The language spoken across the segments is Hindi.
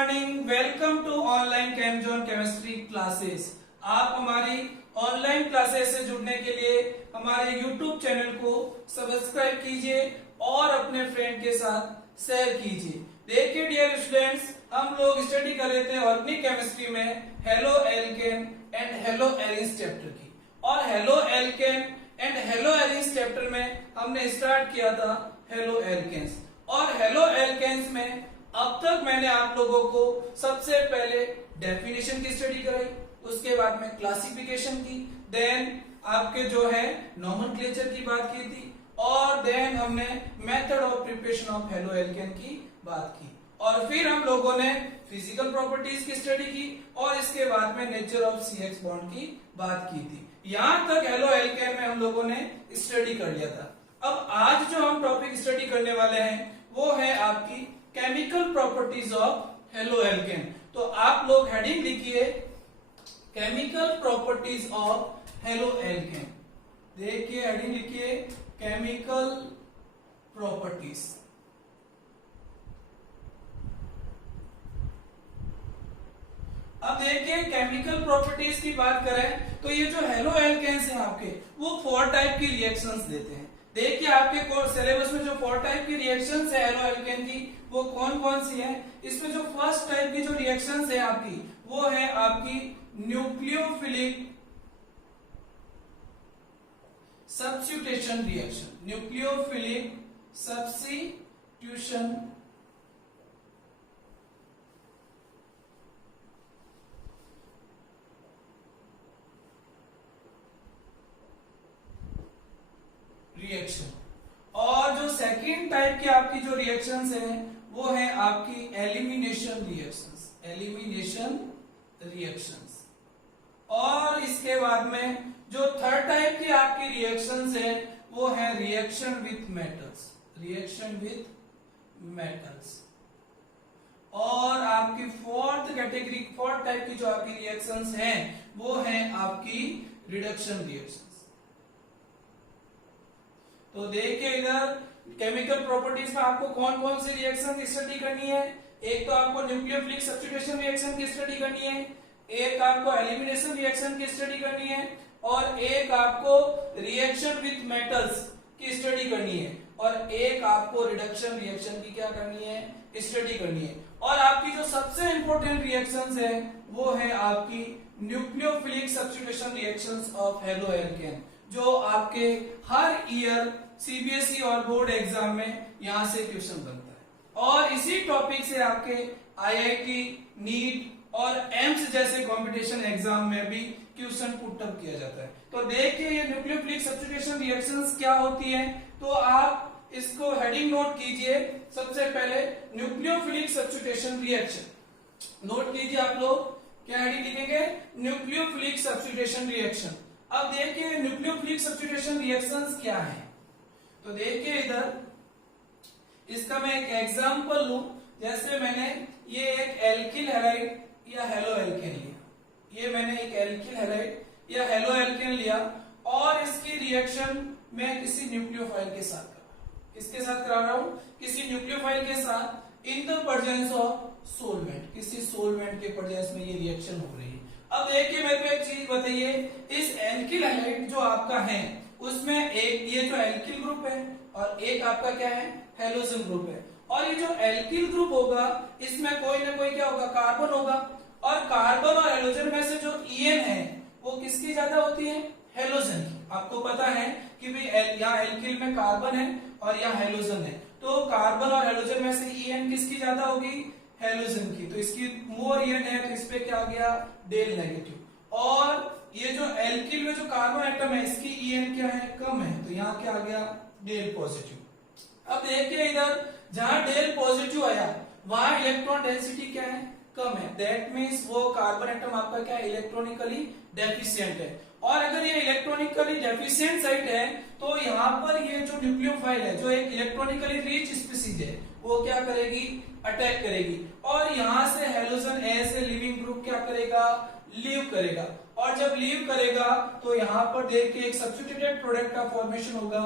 Morning, welcome to online Chemzone chemistry classes. आप हमारी ऑनलाइन क्लासेस से जुड़ने के लिए हमारे YouTube चैनल को सब्सक्राइब कीजिए और अपने फ्रेंड के साथ शेयर कीजिए। देखिए डियर स्टूडेंट्स, हम लोग स्टडी कर रहे थे ऑर्गेनिक केमिस्ट्री में halo alkane and halo arenes chapter की, और halo alkane and halo arenes chapter में हमने स्टार्ट किया था हेलो एल्केन्स। और हेलो एल्केन्स में अब तक मैंने आप लोगों को सबसे पहले डेफिनेशन की स्टडी कराई, उसके बाद में क्लासिफिकेशन की, देन आपके जो है नोमेनक्लेचर की बात की थी, और देन हमने method of preparation of halo alkane की बात की, और फिर हम लोगों ने फिजिकल प्रॉपर्टीज की स्टडी की, और इसके बाद में नेचर ऑफ CH बॉन्ड की बात की थी। यहां तक हेलो एल्केन में हम लोगों ने स्टडी कर लिया था। अब आज जो हम टॉपिक स्टडी करने वाले हैं वो है आपकी chemical properties of halo alkane. तो आप लोग हेडिंग लिखिए chemical properties of halo alkane. देखिए हेडिंग लिखिए केमिकल प्रॉपर्टीज। अब देखिए केमिकल प्रॉपर्टीज की बात करें तो ये जो हेलो एल्केन्स हैं आपके, वो 4 टाइप की रिएक्शंस देते हैं। देखिए आपके कोर्स सिलेबस में जो 4 टाइप की रिएक्शंस है हेलो एल्केन की, वो कौन कौन सी है। इसमें जो फर्स्ट टाइप की जो रिएक्शंस है आपकी, वो है आपकी nucleophilic substitution reaction. Nucleophilic substitution reaction. और जो सेकेंड टाइप की आपकी जो रिएक्शंस हैं वो है आपकी एलिमिनेशन रिएक्शंस। Elimination reactions. और इसके बाद में जो थर्ड टाइप की आपकी रिएक्शंस है वो है reaction with metals. Reaction with metals. और आपकी फोर्थ कैटेगरी, फोर्थ टाइप की जो आपकी रिएक्शंस हैं वो है आपकी रिडक्शन रिएक्शंस। तो देखिए इधर केमिकल प्रॉपर्टीज में आपको कौन कौन सी रिएक्शन की स्टडी करनी है। एक तो आपको न्यूक्लियोफिलिक सब्स्टिट्यूशन रिएक्शन की स्टडी करनी है, एक आपको एलिमिनेशन रिएक्शन की स्टडी करनी है, और एक आपको रिएक्शन विथ मेटल्स की स्टडी करनी है, और एक आपको रिडक्शन रिएक्शन की क्या करनी है, स्टडी करनी है। और आपकी जो सबसे इंपॉर्टेंट रिएक्शंस है वो है आपकी nucleophilic substitution reactions of halo alkane, जो आपके हर ईयर CBSE और बोर्ड एग्जाम में यहां से क्वेश्चन बनता है। और इसी टॉपिक से आपके IIT, नीट और एम्स जैसे कंपटीशन एग्जाम में भी क्वेश्चन पुट अप किया जाता है। तो देखिए ये न्यूक्लियोफिलिक सब्स्टिट्यूशन रिएक्शंस क्या होती है, तो आप इसको हेडिंग नोट कीजिए। सबसे पहले न्यूक्लियोफिलिक सब्स्टिट्यूशन रिएक्शन नोट कीजिए आप लोग। क्या हेडिंग लिखेंगे? Nucleophilic substitution reaction. अब देखिए न्यूक्लियोफिलिक सब्स्टिट्यूशन रिएक्शंस क्या है। तो देखिए इधर इसका मैं एक एग्जांपल लूं, जैसे मैंने ये एक एल्किल हैलाइड या हेलो एल्केन लिया, ये मैंने एक एल्किल हैलाइड या हेलो एल्केन लिया, और इसकी रिएक्शन मैं किसी न्यूक्लियोफाइल के साथ कर रहा हूं। किसके साथ करा रहा हूं? किसी न्यूक्लियोफाइल के साथ in the presence of solvent. किसी सोलवेंट के प्रेजेंस में ये रिएक्शन हो रही है। अब देखिए मेरे को एक चीज बताइए, इस एल्किल हैलाइड जो आपका है उसमें एक ये जो एल्किल ग्रुप है और एक आपका क्या है, हैलोजन ग्रुप है। और ये जो एल्किल ग्रुप होगा इसमें कोई ना कोई क्या होगा, कार्बन होगा। और कार्बन और हैलोजन में से जो EN है वो किसकी ज्यादा होती है, हैलोजन की। आपको पता है कि भाई यहाँ एल्किल में कार्बन है और यहाँ हैलोजन है, तो कार्बन और हैलोजन में से EN किसकी ज्यादा होगी, हैलोजन की। तो इसकी मोर EN है तो इस पे क्या आ गया, डेल नेगेटिव। और ये जो एल्किल में जो कार्बन एटम है इसकी EN क्या है, कम है, तो यहाँ क्या आ गया, डेल पॉजिटिव। अब देखिए इधर जहां डेल पॉजिटिव आया वहां इलेक्ट्रॉन डेंसिटी क्या है, कम है। दैट मीन्स वो कार्बन एटम आपका क्या है, इलेक्ट्रॉनिकली डेफिशिएंट है। और अगर ये इलेक्ट्रॉनिकली डेफिशिएंट साइट है तो यहाँ पर ये जो न्यूक्लियोफाइल है, जो एक इलेक्ट्रॉनिकली रिच स्पीसीज है, वो क्या करेगी, अटैक करेगी। और यहाँ से halogen as a leaving group क्या करेगा, लीव करेगा। और जब लीव करेगा तो यहाँ पर देखिए एक सब्स्टिट्यूटेड प्रोडक्ट का फॉर्मेशन होगा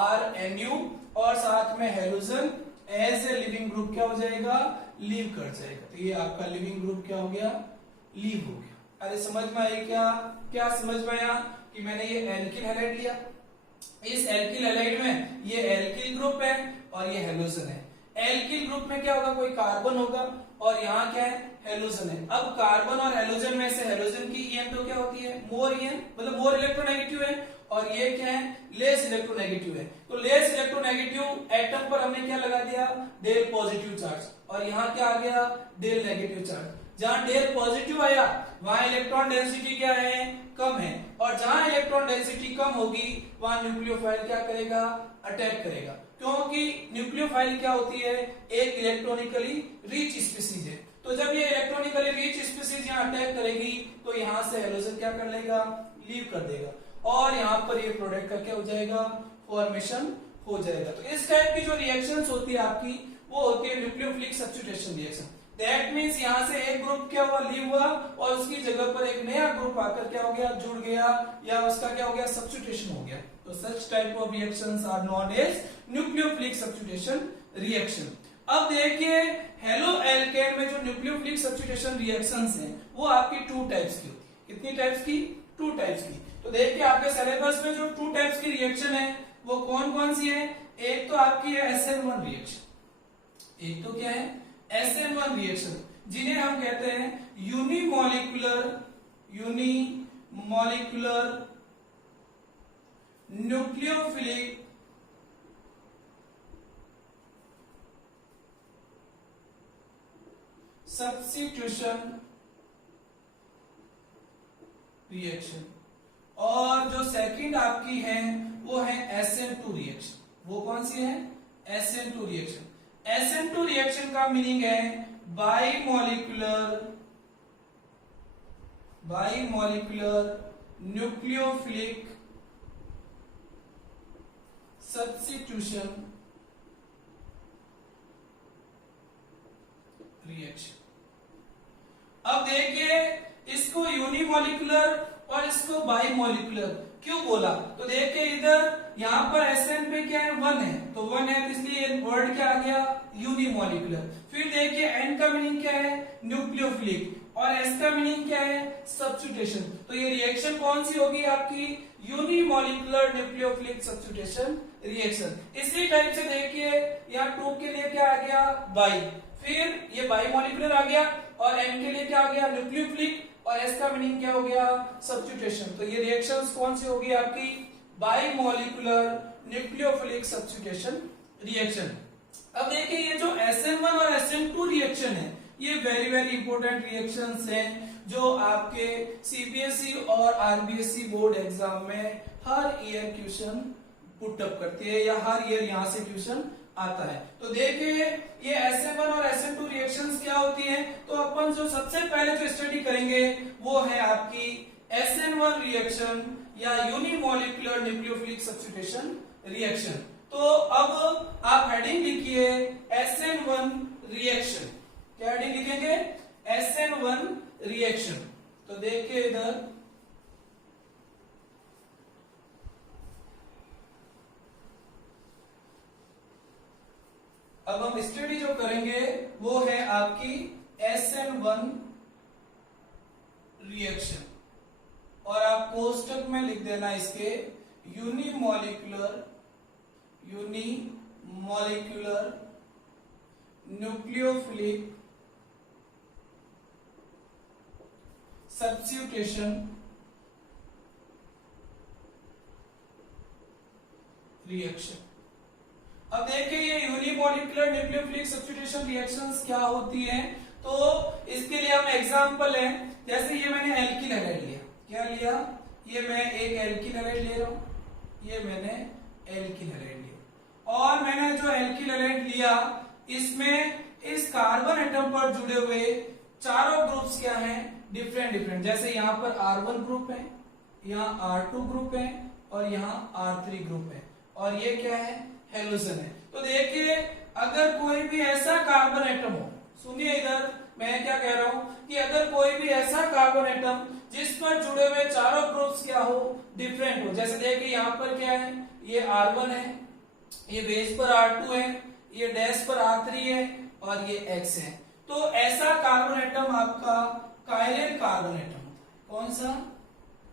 RNU, और साथ में halogen as a leaving group क्या हो जाएगा, लीव कर जाएगा। तो ये आपका लिविंग ग्रुप क्या हो गया, लीव हो गया। अरे समझ में आई क्या, क्या समझ में आया कि मैंने ये एल्किल हैलाइड लिया, इस एल्किल हैलाइड में ये एल्किल ग्रुप है और ये हेलोजन है। एल्किल ग्रुप में क्या होगा, कोई कार्बन होगा और यहाँ क्या है, हेलोजन है। अब कार्बन और हेलोजन में से हेलोजन की ईएम तो क्या होती है, मोर ईएम, मतलब मोर इलेक्ट्रोनेगेटिव है, और ये क्या है, लेस इलेक्ट्रोनेगेटिव है। तो लेस इलेक्ट्रोनेगेटिव एटम पर हमने क्या लगा दिया, डेल पॉजिटिव चार्ज, और यहाँ क्या आ गया, डेल नेगेटिव चार्ज। जहां डेल पॉजिटिव आया वहां इलेक्ट्रॉन डेंसिटी क्या है, कम है, और जहां इलेक्ट्रॉन डेंसिटी कम होगी वहां न्यूक्लियोफाइल क्या करेगा, अटैक करेगा। क्योंकि न्यूक्लियोफाइल क्या होती है, एक इलेक्ट्रॉनिकली रिच स्पीसीज है। तो जब ये इलेक्ट्रॉनिकली रिच स्पीसीज यहाँ अटैक करेगी तो यहाँ से हेलोजन क्या कर लेगा, लीव कर देगा, और यहाँ पर ये प्रोडक्ट का क्या हो जाएगा, फॉर्मेशन हो जाएगा। तो इस टाइप की जो रिएक्शंस होती है आपकी, वो होती है nucleophilic substitution reaction. That means यहाँ से एक ग्रुप क्या हुआ, लीव हुआ, और उसकी जगह पर एक नया ग्रुप आकर क्या हो गया, जुड़ गया, या उसका क्या हो गया, सब्स्टिट्यूशन हो गया। तो such type of reactions are known as nucleophilic substitution reaction. अब देखिए हेलो एल्केन में जो न्यूक्लियोफिलिक सब्स्टिट्यूशन रिएक्शंस हैं वो आपकी टू टाइप्स की होती है। कितनी टाइप्स की, टू टाइप्स की। तो देखिए आपके सिलेबस में जो टू टाइप्स की रिएक्शन है वो कौन कौन सी है, एक तो आपकी है SN1 रिएक्शन, एक तो क्या है SN1 रिएक्शन, जिन्हें हम कहते हैं यूनिमोलिकुलर न्यूक्लियोफिलिक सब्स्टिट्यूशन रिएक्शन। और जो सेकंड आपकी है वो है SN2 रिएक्शन। वो कौन सी है, SN2 रिएक्शन। SN2 रिएक्शन का मीनिंग है बाइमोलिकुलर न्यूक्लियोफिलिक सब्स्टिट्यूशन रिएक्शन। अब देखिए इसको यूनिमोलिकुलर और इसको बाइमोलिकुलर क्यों बोला, तो देखिए इधर यहाँ पर SN पे क्या है, 1 है, तो 1 है, तो इसलिए वर्ड क्या आ गया, यूनिमोलिकुलर। फिर देखिए N का मीनिंग क्या है, न्यूक्लियोफिलिक, और S का मीनिंग क्या है, सब्स्टिट्यूशन। तो ये रिएक्शन कौन सी होगी आपकी, यूनिमोलिकुलर न्यूक्लियोफिलिक सब्स्टिट्यूशन रिएक्शन। इसी टाइप से देखिए यहाँ 2 के लिए क्या आ गया, बाई, फिर ये बाइमोलिकुलर आ गया, और N के लिए क्या आ गया, न्यूक्लियोफिलिक, और S का मीनिंग क्या हो गया, सब्स्टिट्यूशन। तो ये रिएक्शंस कौन सी होगी आपकी, बाइमोलिकुलर न्यूक्लियोफिलिक सब्स्टिट्यूशन रिएक्शन। अब देखिए ये जो SN1 और SN2 रिएक्शन है ये वेरी वेरी इंपॉर्टेंट रिएक्शंस हैं जो आपके CBSE और RBSE बोर्ड एग्जाम में हर ईयर क्वेश्चन पुट अप करती है, या हर ईयर यहाँ से क्वेश्चन आता है। तो देखिए ये SN1 और SN2 रिएक्शंस क्या होती हैं, तो अपन जो सबसे पहले जो स्टडी करेंगे वो है आपकी SN1 रिएक्शन या यूनिमोलिकुलर न्यूक्लियोफिलिक सब्स्टिट्यूशन रिएक्शन। तो अब आप हेडिंग लिखिए SN1 रिएक्शन। क्या हेडिंग लिखेंगे, SN1 रिएक्शन। तो देखिए इधर अब हम स्टडी जो करेंगे वो है आपकी SN1 रिएक्शन, और आप कोष्टक में लिख देना इसके यूनिमोलिकुलर न्यूक्लियोफिलिक सब्स्टिट्यूशन रिएक्शन। अब देखिए ये यूनिमोलिकुलर न्यूक्लियोफिलिक सब्स्टिट्यूशन रिएक्शंस क्या होती हैं, तो इसके लिए हम एग्जांपल है, जैसे ये मैंने एल्किल हैलाइड लिया, क्या लिया, ये मैं एक एल्किल हैलाइड ले रहा हूं, ये मैंने एल्किल हैलाइड लिया, और मैंने जो एल्किल हैलाइड लिया इसमें इस कार्बन एटम पर जुड़े हुए चारों ग्रुप्स क्या हैं, डिफरेंट, जैसे यहाँ पर R1 ग्रुप है, यहाँ R2 ग्रुप है, और यहाँ R3 ग्रुप है, और ये क्या है, हेलोजन है। तो देखिए अगर कोई भी ऐसा कार्बन एटम हो, सुनिए इधर मैं क्या कह रहा हूं कि अगर कोई भी ऐसा कार्बन एटम जिस पर जुड़े हुए चारों ग्रुप्स क्या हो, डिफरेंट हो, जैसे देखिए यहाँ पर क्या है, ये R1 है, ये बेस पर R2 है, ये डैश पर R3 है और ये X है। तो ऐसा कार्बन एटम आपका कायरल कार्बन एटम होता है। कौन सा?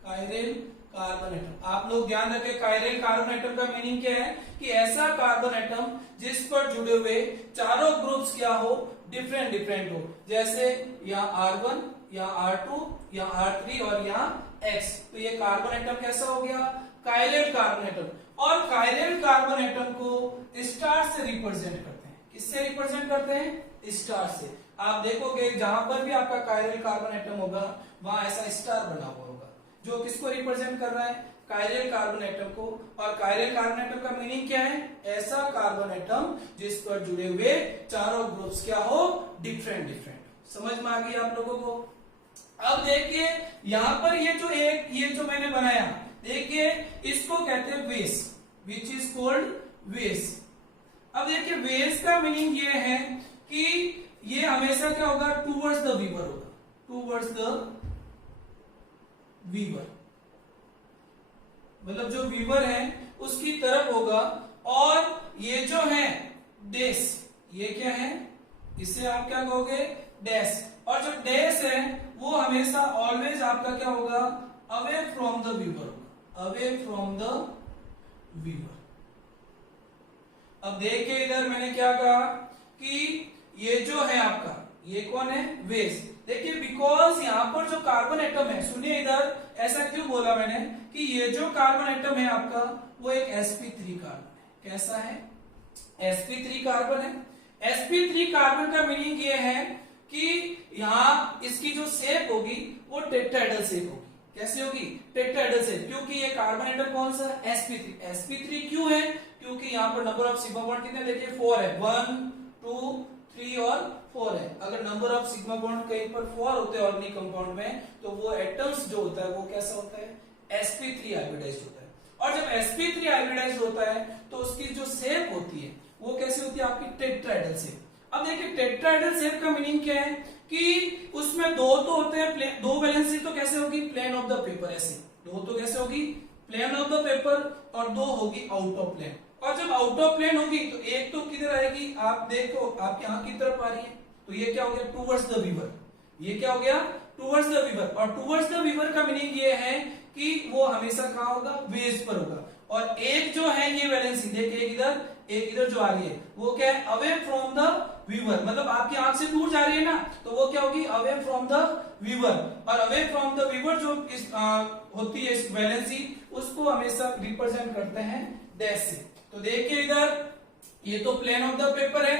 Chiral carbon atom. आप लोग ध्यान रखें, कायरल कार्बन एटम का मीनिंग क्या है कि ऐसा कार्बन एटम जिस पर जुड़े हुए चारों ग्रुप्स क्या हो, डिफरेंट डिफरेंट हो। जैसे यहाँ R1, यहाँ R2, यहाँ R3 और यहाँ X। तो ये कार्बन एटम कैसा हो गया? Chiral carbon atom. और कायरल कार्बन एटम को स्टार से रिप्रेजेंट करते हैं। किससे रिप्रेजेंट करते हैं? स्टार से। आप देखोगे जहां पर भी आपका कायरल कार्बन एटम होगा वहां ऐसा स्टार बना हुआ होगा, जो किसको रिप्रेजेंट कर रहा है? कायरल कार्बन एटम को। और कायरल कार्बन एटम का मीनिंग क्या है? ऐसा कार्बन एटम जिस पर जुड़े हुए चारों ग्रुप्स क्या हो, डिफरेंट डिफरेंट। समझ में आ गई आप लोगों को? अब देखिए यहां पर ये जो मैंने बनाया, देखिए इसको कहते हैं वेस, विच इज कॉल्ड वेस। अब देखिए वेस का मीनिंग ये है कि ये हमेशा क्या होगा? टूवर्ड्स द वीवर होगा, टूवर्ड्स द वीवर, मतलब जो वीवर है उसकी तरफ होगा। और ये जो है डैश, ये क्या है? इसे आप क्या कहोगे? डैश। और जो डैश है वो हमेशा ऑलवेज आपका क्या होगा? अवे फ्रॉम द वीवर होगा, अवे फ्रॉम द वीवर। अब देखिए इधर मैंने क्या कहा कि ये जो है आपका, ये कौन है? वेस। देखिए बिकॉज यहां पर जो कार्बन एटम है, सुनिए इधर ऐसा क्यों बोला मैंने कि ये जो कार्बन एटम है आपका वो एक sp3 कार्बन है। कैसा है? sp3 कार्बन है। sp3 कार्बन का मीनिंग ये है कि यहाँ इसकी जो शेप होगी वो टेट्राहेड्रल शेप होगी। कैसी होगी? Tetrahedral shape. क्योंकि ये कार्बन एटम कौन सा? sp3। sp3 क्यों है? क्योंकि यहाँ पर नंबर ऑफ सिग्मा बॉन्ड कितने? देखिए 4 है, 1 2 3 और 4 है। अगर नंबर ऑफ सिग्मा बॉन्ड कहीं पर 4 होते हैं ऑर्गेनिक कंपाउंड में, तो वो एटम्स जो होता है वो कैसा होता है? sp3 हाइब्रिडाइज्ड होता है। और जब sp3 हाइब्रिडाइज्ड होता है तो उसकी जो शेप होती है वो कैसी होती है? आपकी टेट्राहेड्रल शेप। अब देखिए टेट्राहेड्रल शेप का मीनिंग क्या है कि उसमें दो तो होते हैं, दो वैलेंसी तो कैसे होगी? Plane of the paper. ऐसे दो तो कैसे होगी? Plane of the paper. और दो होगी आउट ऑफ प्लेन। और जब आउट ऑफ प्लेन होगी तो एक तो किधर आएगी? आप देखो आपके यहाँ की तरफ आ रही है, तो ये क्या हो गया? Towards the viewer. ये क्या हो गया? Towards the viewer. और टूवर्ड्स द वीवर का मीनिंग ये है कि वो हमेशा कहाँ होगा? बेस पर होगा। और एक जो है ये वैलेंसी, देखिए एक इधर जो आ रही है वो क्या है? Away from the viewer. मतलब आपकी आंख से दूर जा रही है ना, तो वो क्या होगी? Away from the viewer. और अवे फ्रॉम द वीवर जो होती है इस वैलेंसी, उसको हमेशा रिप्रेजेंट करते हैं डैश से। तो देखिए इधर ये तो प्लेन ऑफ द पेपर है,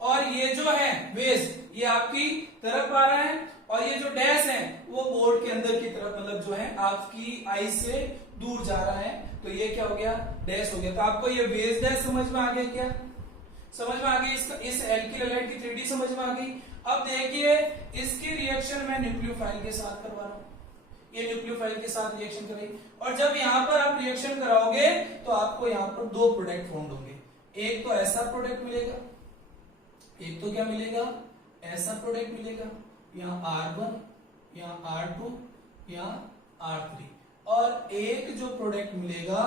और ये जो है बेस ये आपकी तरफ आ रहा है, और ये जो डैश है वो बोर्ड के अंदर की तरफ, मतलब जो है आपकी आई से दूर जा रहा है। तो ये क्या हो गया? डैश हो गया। तो आपको ये बेस डैश समझ में आ गया क्या? समझ में आ गई? इस एल्किल हैलाइड की 3D समझ में आ गई। अब देखिए इसकी रिएक्शन मैं न्यूक्लियोफाइल के साथ करवा रहा हूं। ये न्यूक्लियोफाइल के साथ रिएक्शन करेगी, और जब यहां पर आप रिएक्शन कराओगे तो आपको यहां पर दो प्रोडक्ट फॉर्म होंगे। एक तो ऐसा प्रोडक्ट मिलेगा, एक तो क्या मिलेगा? ऐसा प्रोडक्ट मिलेगा। यहाँ R1, यहाँ R2, यहाँ R3। और एक जो प्रोडक्ट मिलेगा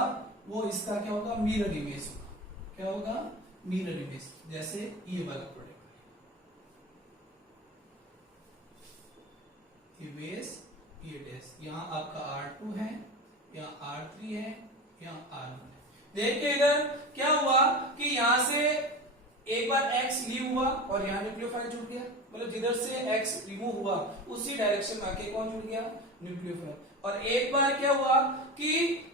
वो इसका क्या होगा? मिरर इमेज होगा। क्या होगा? Mirror image. जैसे ये वाला प्रोडक्ट, ये बेस, ये डैश। यहाँ आपका R2 है, यहाँ R3 है, यहाँ R1 है। देखिए इधर क्या हुआ कि यहां से एक बार X लीव हुआ और यहाँ न्यूक्लियोफाइल जुड़ गया। मतलब जिधर से X रिमूव हुआ उसी डायरेक्शन में आके कौन जुड़ गया? न्यूक्लियोफाइल। और एक बार क्या हुआ कि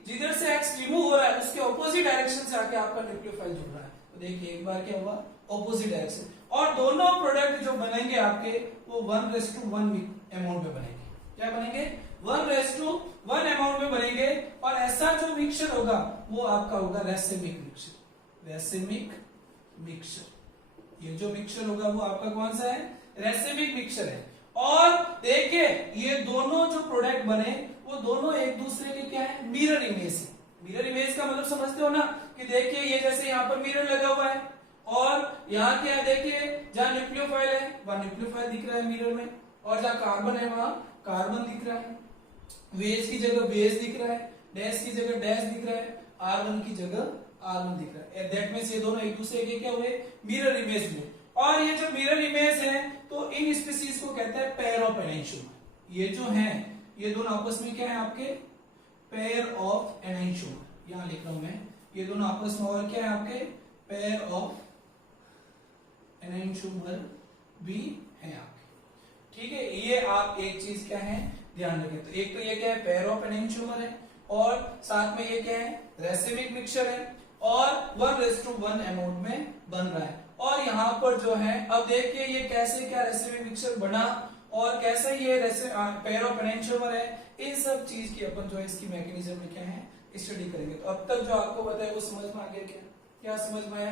जिधर से X रिमूव हो रहा है उसके ऑपोजिट डायरेक्शन से आके आपका न्यूक्लियोफाइल जुड़ रहा है। तो देखिए एक बार क्या हुआ? Opposite direction. और दोनों प्रोडक्ट जो बनेंगे आपके वो 1:1 अमाउंट में बनेंगे। क्या बनेंगे? 1:1 अमाउंट में बनेंगे। और ऐसा जो मिक्सचर होगा वो आपका होगा रेसिमिक मिक्सचर। रेसिमिक मिक्सचर, ये जो मिक्सचर होगा वो आपका कौन सा है? रेसिमिक मिक्सचर है। और देखिए ये दोनों जो प्रोडक्ट बने वो दोनों एक दूसरे के क्या है? मिरर इमेज है। मिरर इमेज का मतलब समझते हो ना कि देखिए ये जैसे यहाँ पर मिरर लगा हुआ है, और यहाँ क्या है? देखिए जहां न्यूक्लियोफाइल है वहां न्यूक्लियोफाइल दिख रहा है मिरर में, और जहां कार्बन है वहां कार्बन दिख रहा है। बेस की जगह बेस दिख रहा है, डैश की जगह डैश दिख रहा है, R1 की जगह R1 दिख रहा है। दैट मींस ये दोनों एक दूसरे के क्या हुए, मिरर इमेज हुए। और ये जब मिरर इमेज है तो इन स्पीसीज को कहते हैं पेयर ऑफ एनेंशियोमर। ये जो है ये दोनों आपस में क्या है आपके, पेयर ऑफ एनेंशियोमर। यहां लिख रहा हूं मैं, ये दोनों आपस में और क्या है आपके, पेयर ऑफ एनेंशियोमर भी है आपके। ठीक है, ये आप एक चीज क्या है ध्यान रखें। तो एक तो ये क्या है, पेयर ऑफ एनेंशियोमर है, और साथ में ये क्या है, रेसिमिक मिक्सचर है, और 1:1 अमाउंट में बन रहा है। और यहाँ पर जो है अब देखिए ये कैसे क्या रेसिमिक मिक्सचर बना और कैसे ये पेयर ऑफ एनेंशियोमर है, इन सब चीज की अपन जो है इसकी मैकेनिज्म में क्या है स्टडी करेंगे। तो अब तक जो आपको बताया वो समझ में आ गया क्या, क्या समझ में आया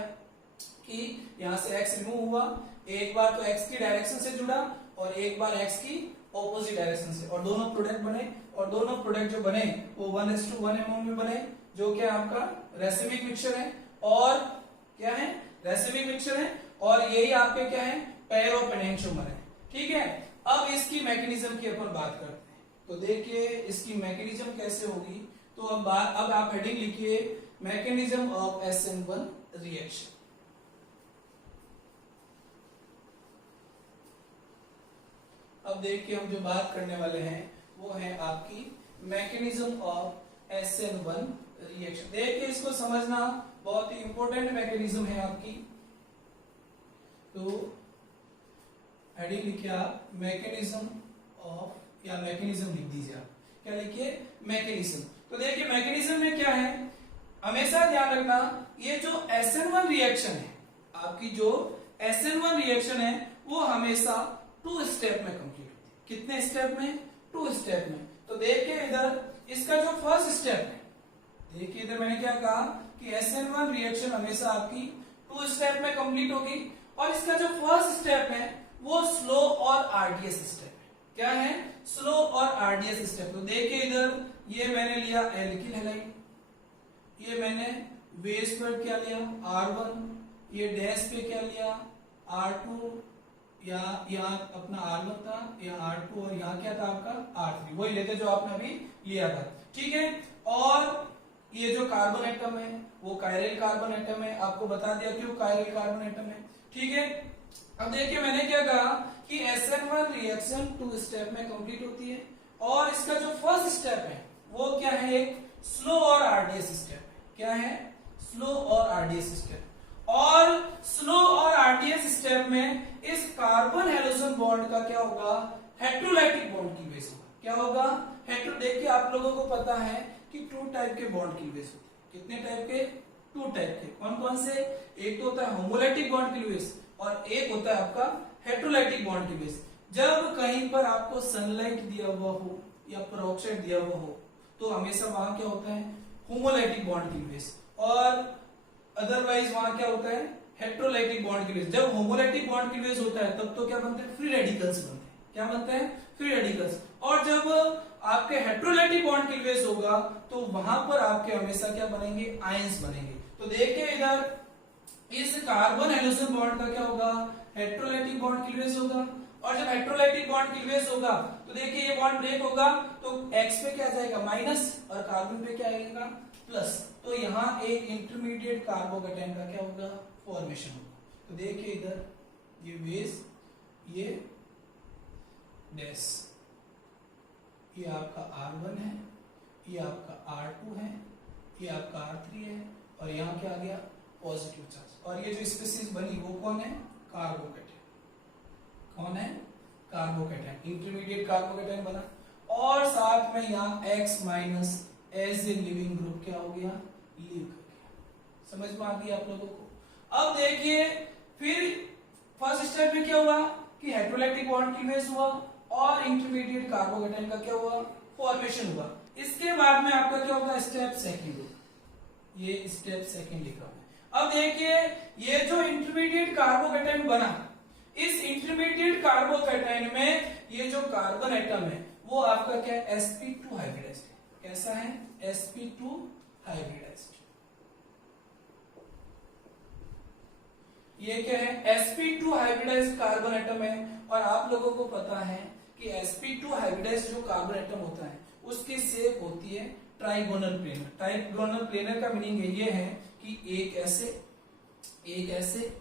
कि यहाँ से x रिमूव हुआ, एक बार तो x की डायरेक्शन से जुड़ा और एक बार x की ऑपोजिट डायरेक्शन से, और दोनों प्रोडक्ट बने, और दोनों प्रोडक्ट जो बने वो 1:1 अमाउंट में बने, जो क्या आपका रेसिमिक मिक्सचर है, और क्या है रेसिमिक मिक्सचर है, और यही आपके क्या है पेयर ऑफ एनेंशियोमर है। ठीक है, अब इसकी मैकेनिज्म की अपन बात करते हैं। तो देखिए इसकी मैकेनिज्म कैसे होगी, तो अब आप हेडिंग लिखिए मैकेनिज्म ऑफ SN1 रिएक्शन। अब देखिए हम जो बात करने वाले हैं वो है आपकी मैकेनिज्म ऑफ SN1 रिएक्शन। देखिए इसको समझना बहुत ही इंपॉर्टेंट मैकेनिज्म है आपकी। तो हेडिंग लिखिए आप मैकेनिज्म ऑफ, या मैकेनिज्म लिख दीजिए आप, क्या लिखिए मैकेनिज्म। तो देखिए मैकेनिज्म में क्या है, हमेशा ध्यान रखना ये जो SN1 रिएक्शन है आपकी, जो SN1 रिएक्शन है वो हमेशा 2 स्टेप में कंप्लीट होती है। कितने स्टेप में, 2 स्टेप में। तो देखिए इधर इसका जो फर्स्ट स्टेप है, देखिए इधर मैंने क्या कहा कि SN1 रिएक्शन हमेशा आपकी 2 स्टेप में कंप्लीट होगी, और इसका जो फर्स्ट स्टेप है वो स्लो और आरडीएस स्टेप है। क्या है, स्लो और आरडीएस स्टेप। तो देखिए इधर ये मैंने लिया एल्किल हैलाइड, ये मैंने बेस पर क्या लिया R1, ये डैश पे क्या लिया R2, या यहाँ अपना R1 था, यहाँ R2, और यहाँ क्या था आपका R3, वही लेते जो आपने अभी लिया था। ठीक है, और ये जो कार्बन एटम है वो कायरल कार्बन एटम है, आपको बता दिया क्यों कायरल कार्बन एटम है। ठीक है, अब देखिए मैंने क्या कहा कि SN1 रिएक्शन 2 स्टेप में कंप्लीट होती है, और इसका जो फर्स्ट स्टेप है वो क्या है, एक स्लो और आरडीएस स्टेप है। क्या है, स्लो और आरडीएस स्टेप। और स्लो और आरडीएस स्टेप में इस कार्बन हेलोजन बॉन्ड का क्या होगा, हेटेरोलाइटिक बॉन्ड की बेस होगा। क्या होगा, हेटेरो। देखिए आप लोगों को पता है कि 2 टाइप के बॉन्ड की बेस होती है। कितने टाइप के, 2 टाइप के। कौन कौन से, एक तो होता है होमोलाइटिक बॉन्ड की बेस, और एक होता है आपका हेटेरोलाइटिक बॉन्ड की बेस। जब कहीं पर आपको सनलाइट दिया हुआ हो या पेरोक्साइड दिया हुआ हो तो हमेशा वहां क्या होता है, होमोलाइटिक बॉन्ड की बेस, और अदरवाइज वहां क्या होता है, हेटेरोलाइटिक बॉन्ड की बेस। जब होमोलाइटिक बॉन्ड की बेस होता है तब तो क्या बनते हैं, फ्री रेडिकल्स बनते हैं। क्या बनते हैं, फ्री रेडिकल्स। और जब आपके हेटेरोलाइटिक बॉन्ड की बेस होगा तो वहां पर आपके हमेशा क्या बनेंगे, आयंस बनेंगे। तो देखिए इधर इस कार्बन हेलोजन बॉन्ड का क्या होगा, हेटेरोलाइटिक बॉन्ड की बेस होगा, और जब हेटेरोलाइटिक बॉन्ड की बेस होगा तो देखिए ये बॉन्ड ब्रेक होगा तो X पे क्या जाएगा माइनस, और कार्बन पे क्या आएगा प्लस। तो यहाँ एक इंटरमीडिएट कार्बोकेटाइन का क्या होगा, फॉर्मेशन होगा। तो देखिए इधर ये बेस, ये डैश, ये आपका R1 है, ये आपका R2 है, ये आपका R3 है, और यहाँ क्या आ गया, पॉजिटिव चार्ज। और ये जो स्पीसीज बनी वो कौन है, कार्बोकेटाइन। कौन है, कार्बोकेटाइन, इंटरमीडिएट कार्बोकेटाइन बना। और साथ में यहाँ X minus as a leaving group क्या हो गया, लीव कर गया। समझ में आ गई आप लोगों को। अब देखिए फिर फर्स्ट स्टेप में क्या हुआ कि हेटेरोलाइटिक बॉन्ड की बेस हुआ, और इंटरमीडिएट कार्बोकेटाइन का क्या हुआ, फॉर्मेशन हुआ। इसके बाद में आपका क्या होगा, स्टेप सेकंड। ये स्टेप सेकंड लिखा हुआ है। अब देखिए ये जो इंटरमीडिएट कार्बोकेटाइन बना, इस इंटरमीडिएट कार्बोकेटाइन में ये जो कार्बन एटम है वो आपका क्या है, sp2 हाइब्रिडाइज्ड है। कैसा है, sp2 हाइब्रिडाइज्ड। ये क्या है, sp2 हाइब्रिडाइज्ड कार्बन एटम है। और आप लोगों को पता है कि sp2 हाइब्रिडाइज्ड जो कार्बन एटम होता है उसकी शेप होती है ट्राइगोनल प्लेनर। ट्राइगोनल प्लेनर का मीनिंग ये है कि एक ऐसे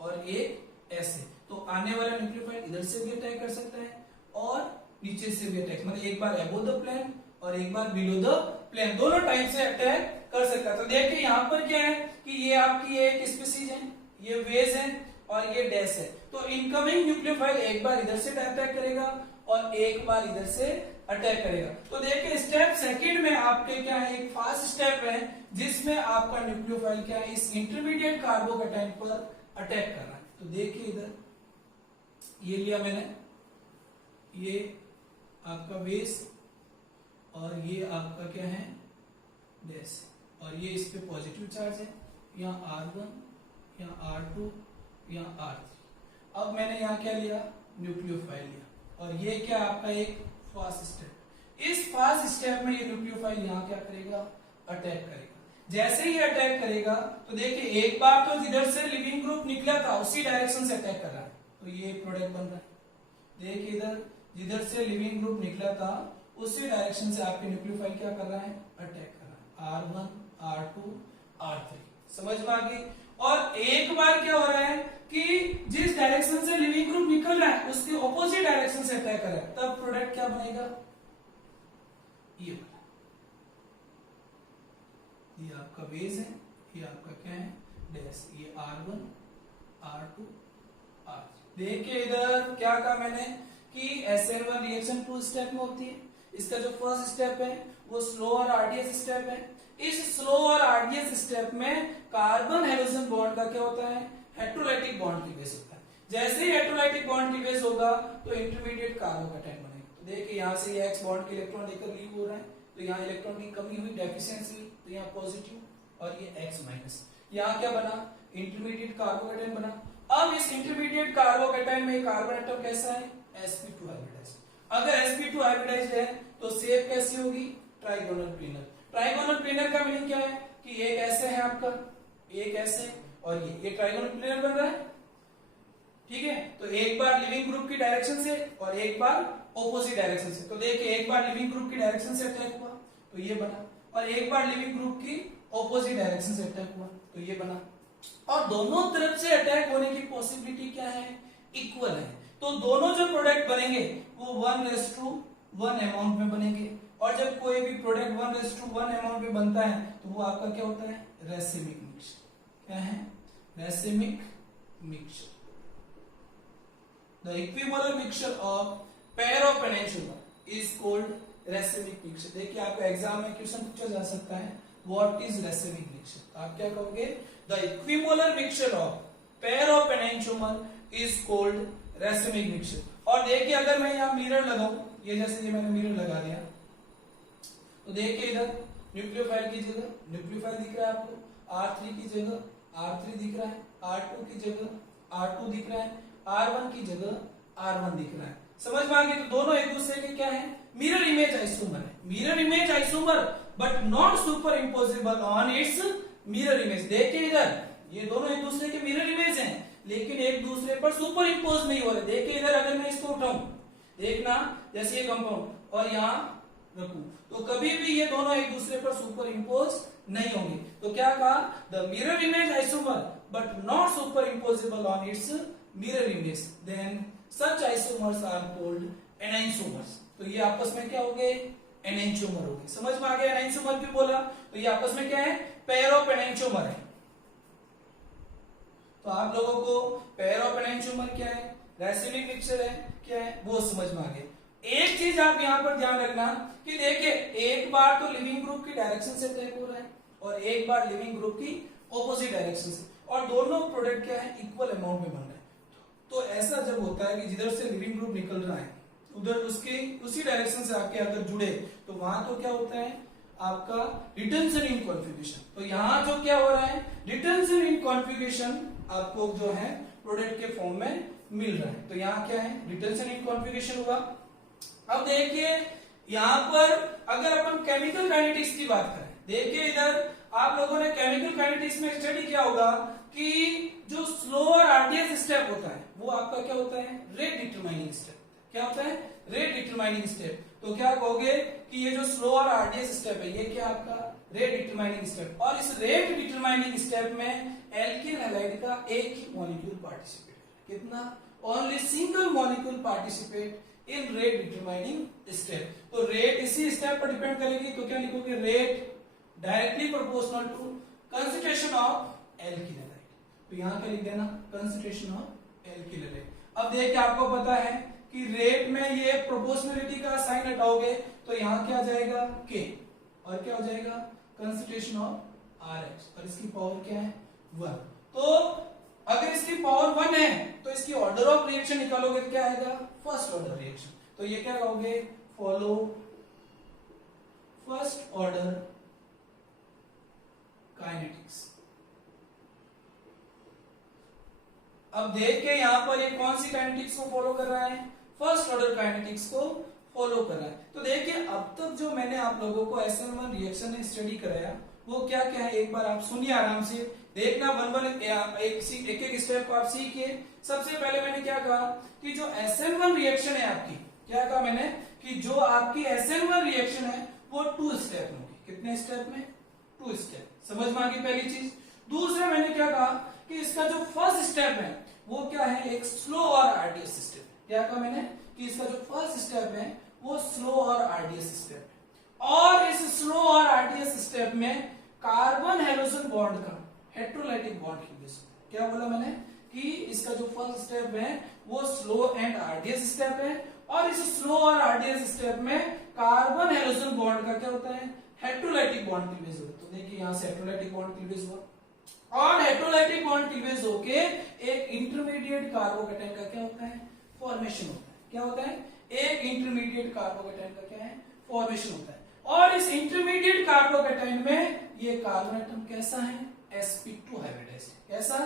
और एक ऐसे, तो आने वाला न्यूक्लियोफाइल इधर से भी अटैक कर सकता है और नीचे से भी अटैक, मतलब एक बार अबोव द प्लेन और एक बार बिलो द प्लेन, दोनों टाइप से अटैक कर सकता है। तो देखिए यहाँ पर क्या है कि ये आपकी एक स्पीसीज है, ये वेज है और ये डैश है। तो इनकमिंग न्यूक्लियोफाइल एक बार इधर से अटैक करेगा और एक बार इधर से अटैक करेगा। तो देखिए स्टेप सेकंड में आपके क्या है, एक फास्ट स्टेप है जिसमें आपका न्यूक्लियोफाइल क्या है, इस इंटरमीडिएट कार्बोकेटाइन पर अटैक कर रहा है। तो देखिए इधर ये लिया मैंने, ये आपका बेस और ये आपका क्या है, डैश, और ये इस पे पॉजिटिव चार्ज है, यहाँ R1, यहाँ R2, यहाँ R3। अब मैंने यहाँ क्या लिया, न्यूक्लियोफाइल लिया, और ये क्या आपका एक फास्ट स्टेप। इस फास्ट स्टेप में ये न्यूक्लियोफाइल यहाँ क्या करेगा, अटैक करेगा। जैसे ही अटैक करेगा तो देखिए एक बार तो जिधर से लिविंग ग्रुप निकला था उसी डायरेक्शन से अटैक कर रहा है, तो ये प्रोडक्ट बन रहा है। देखिए इधर जिधर से लिविंग ग्रुप निकला था उसी डायरेक्शन से आपके न्यूक्लियोफाइल क्या कर रहा है, अटैक कर रहा है, R1, R2, R3। समझ में आ गई। और एक बार क्या हो रहा है कि जिस डायरेक्शन से लिविंग ग्रुप निकल रहा है उसके ऑपोजिट डायरेक्शन से अटैक कर रहा है, तब प्रोडक्ट क्या बनेगा, ये बना। ये आपका बेस है, ये आपका क्या है, डैश, ये R1, R2, R3। देखिए इधर क्या कहा मैंने कि SN1 रिएक्शन 2 स्टेप में होती है। इसका जो फर्स्ट स्टेप है वो स्लो और आरडीएस स्टेप है। इस स्लो और आरडीएस स्टेप में कार्बन हाइड्रोजन बॉन्ड का क्या होता है, हेटेरोलाइटिक बॉन्ड की बेस होता है। जैसे ही हेटेरोलाइटिक बॉन्ड की बेस होगा तो इंटरमीडिएट कार्बोकेटाइन बनेगा। तो देखिए यहाँ से ये X बॉन्ड के इलेक्ट्रॉन लेकर लीव हो रहा है, तो यहाँ इलेक्ट्रॉन की कमी हुई, डेफिशिएंसी, तो यहाँ पॉजिटिव और ये X माइनस। यहाँ क्या बना, इंटरमीडिएट कार्बोकेटाइन बना। अब इस इंटरमीडिएट कार्बोकेटाइन में कार्बन एटम कैसा है, sp2 हाइब्रिडाइज्ड। अगर sp2 हाइब्रिडाइज्ड है तो शेप कैसी होगी, ट्राइगोनल प्लेनर। ट्राइगोनल प्लेनर का मीनिंग क्या है कि एक ऐसे है आपका, एक ऐसे और ये ट्राइगोनल प्लेनर बन रहा है, ठीक है। तो एक बार लिविंग ग्रुप की डायरेक्शन से और एक बार ऑपोजिट डायरेक्शन से। तो देखिए एक बार लिविंग ग्रुप की डायरेक्शन से अटैक हुआ तो ये बना, और एक बार लिविंग ग्रुप की ऑपोजिट डायरेक्शन से अटैक हुआ तो ये बना। और दोनों तरफ से अटैक होने की पॉसिबिलिटी क्या है, इक्वल है। तो दोनों जो प्रोडक्ट बनेंगे वो 1:1 अमाउंट में बनेंगे। और जब कोई भी प्रोडक्ट 1:1 अमाउंट में बनता है तो वो आपका क्या होता है, रेसिमिक मिक्सचर। क्या है, racemic mixture. The equimolar mixture of pair of enantiomer is called racemic mixture. देखिए आपका एग्जाम में क्वेश्चन पूछा जा सकता है, व्हाट इज रेसिमिक मिक्सचर। आप क्या कहोगे, the equimolar mixture of pair of enantiomer is called racemic mixture. और देखिए अगर मैं यहाँ मिरर लगाऊं, ये जैसे ये मैंने मिरर लगा दिया, तो देखिए इधर न्यूक्लियोफाइल की जगह न्यूक्लियोफाइल दिख रहा है आपको, R3 की जगह R3 दिख रहा है, R2 की जगह R2 दिख रहा है, R1 की जगह R1 दिख रहा है। समझ में आ गई। तो दोनों एक दूसरे के क्या है, मिरर इमेज आइसोमर है। Mirror image isomer but not superimposable on its mirror image. देखिए इधर ये दोनों एक दूसरे के मिरर इमेज हैं लेकिन एक दूसरे पर सुपर इम्पोज नहीं हो रहे। देखिए इधर अगर मैं इसको उठाऊं, देखना जैसे ये कंपाउंड और यहाँ रखूं, तो कभी भी ये दोनों एक दूसरे पर सुपर इम्पोज नहीं होंगे। तो क्या कहा, the mirror image isomer but not superimposable on its mirror image, then such isomers are called enantiomers. तो ये आपस में क्या हो गए, एनेंटियोमर हो गए। समझ में आ गया एनेंटियोमर क्यों बोला, तो ये आपस में क्या है, पेयर ऑफ एनेंटियोमर है। तो आप लोगों को पेयर ऑफ एनेंटियोमर क्या है, रेसिमिक मिक्सचर है, क्या है वो समझ में आ गया। एक चीज आप यहाँ पर ध्यान रखना कि देखिए एक बार तो लिविंग ग्रुप की डायरेक्शन से अटैक हो रहा है और एक बार लिविंग ग्रुप की ऑपोजिट डायरेक्शन से, और दोनों प्रोडक्ट क्या है, इक्वल अमाउंट में बन रहे हैं। तो ऐसा जब होता है कि जिधर से लिविंग ग्रुप निकल रहा है उधर उसके उसी डायरेक्शन से आके अगर जुड़े तो वहां तो क्या होता है आपका रिटेंशन इन कॉन्फ़िगरेशन। तो यहाँ जो क्या हो रहा है, रिटेंशन इन कॉन्फ़िगरेशन आपको जो है प्रोडक्ट के फॉर्म में मिल रहा है। तो यहाँ क्या है, रिटेंशन इन कॉन्फ़िगरेशन हुआ। अब देखिए यहाँ पर अगर अपन केमिकल काइनेटिक्स की बात करें, देखिए इधर आप लोगों ने केमिकल काइनेटिक्स में स्टडी किया होगा कि जो स्लो और आरडीएस स्टेप होता है वो आपका क्या होता है, रेट डिटरमाइनिंग स्टेप। क्या होता है, रेट डिटरमाइनिंग स्टेप। तो क्या कहोगे कि ये जो स्लो और आरडीएस स्टेप है ये क्या आपका रेट डिटरमाइनिंग स्टेप, और इस रेट डिटरमाइनिंग स्टेप में एल्किल हैलाइड का एक ही मॉलिक्यूल पार्टिसिपेट कर, कितना, only single molecule participate in rate determining step. तो रेट इसी स्टेप पर डिपेंड करेगी, तो क्या लिखोगे, rate directly proportional to concentration of alkyl halide. तो यहां क्या लिख देना, कंसंट्रेशन ऑफ एल्किल हैलाइड। अब देखिए आपको पता है कि रेट में ये प्रोपोर्शनलिटी का साइन हटाओगे तो यहां क्या आ जाएगा, के, और क्या हो जाएगा, कंसंट्रेशन ऑफ आरएच, और इसकी पावर क्या है, 1। तो अगर इसकी पावर 1 है तो इसकी ऑर्डर ऑफ रिएक्शन निकालोगे तो क्या आएगा, फर्स्ट ऑर्डर रिएक्शन। तो ये क्या कहोगे, फॉलो फर्स्ट ऑर्डर काइनेटिक्स। अब देखिए यहां पर ये कौन सी काइनेटिक्स को फॉलो कर रहा है, फर्स्ट ऑर्डर काइनेटिक्स को फॉलो कर रहा है। तो देखिए अब तक जो मैंने आप लोगों को SN1 रिएक्शन में स्टडी कराया वो क्या क्या है, एक बार आप सुनिए आराम से, देखना एक एक स्टेप को आप सीखिए। सबसे पहले मैंने क्या कहा कि जो SN1 रिएक्शन है आपकी, क्या कहा मैंने कि जो आपकी SN1 रिएक्शन है वो 2 स्टेप में होगी। कितने स्टेप में, 2 स्टेप। समझ में आ गई पहली चीज। दूसरा मैंने क्या कहा कि इसका जो फर्स्ट स्टेप है वो क्या है, एक स्लो और आरडीएस स्टेप। क्या कहा मैंने कि इसका जो फर्स्ट स्टेप है वो स्लो और आरडीएस स्टेप है, और इस स्लो और आरडीएस स्टेप में कार्बन हेलोजन बॉन्ड का हेटेरोलाइटिक बॉन्ड की बेस। क्या बोला मैंने कि इसका जो फर्स्ट स्टेप है वो स्लो एंड आरडीएस स्टेप है, और इस स्लो और आरडीएस स्टेप में कार्बन हेलोजन बॉन्ड का क्या होता है, हेटेरोलाइटिक बॉन्ड क्लीवेज होता है। तो देखिए यहां से हेटेरोलाइटिक बॉन्ड क्लीवेज हुआ, और हेटेरोलाइटिक बॉन्ड क्लीवेज होके एक इंटरमीडिएट कार्बोकेटाइन का क्या होता है, फॉर्मेशन होता है। क्या होता है, एक इंटरमीडिएट कार्बोकेटाइन का क्या है, फॉर्मेशन होता है। और इस इंटरमीडिएट कार्बोकेटाइन में ये कार्बन एटम कैसा है, sp2 हाइब्रिडाइज्ड। कैसा,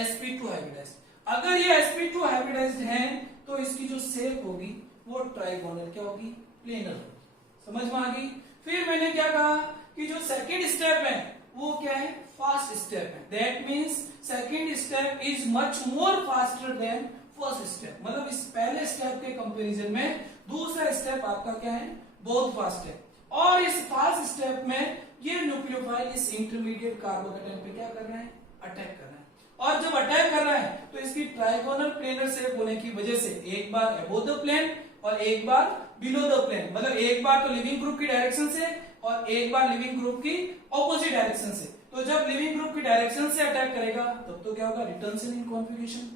sp2 हाइब्रिडाइज्ड। अगर ये sp2 हाइब्रिडाइज्ड है तो इसकी जो शेप होगी वो ट्राइगोनल क्या होगी, प्लेनर होगी। समझ में आ गई। फिर मैंने क्या कहा कि जो सेकेंड स्टेप है वो क्या है, फास्ट स्टेप है। That means second step is much more faster than first step. मतलब इस पहले स्टेप के कंपैरिजन में दूसरा स्टेप आपका क्या है, बहुत फास्ट है। और इस फास्ट स्टेप में ये न्यूक्लियोफाइल इस इंटरमीडिएट कार्बोकेटाइन पे क्या कर रहा है, अटैक कर रहा है। और जब अटैक कर रहा है तो इसकी ट्राइगोनल प्लेनर शेप होने की वजह से एक बार अबोव द प्लेन और एक बार बिलो द प्लेन, मतलब एक बार तो लिविंग ग्रुप की डायरेक्शन से और एक बार लिविंग ग्रुप की ऑपोजिट डायरेक्शन से। तो जब लिविंग ग्रुप की डायरेक्शन से अटैक करेगा तब तो क्या होगा, रिटर्न इन कॉन्फिगरेशन,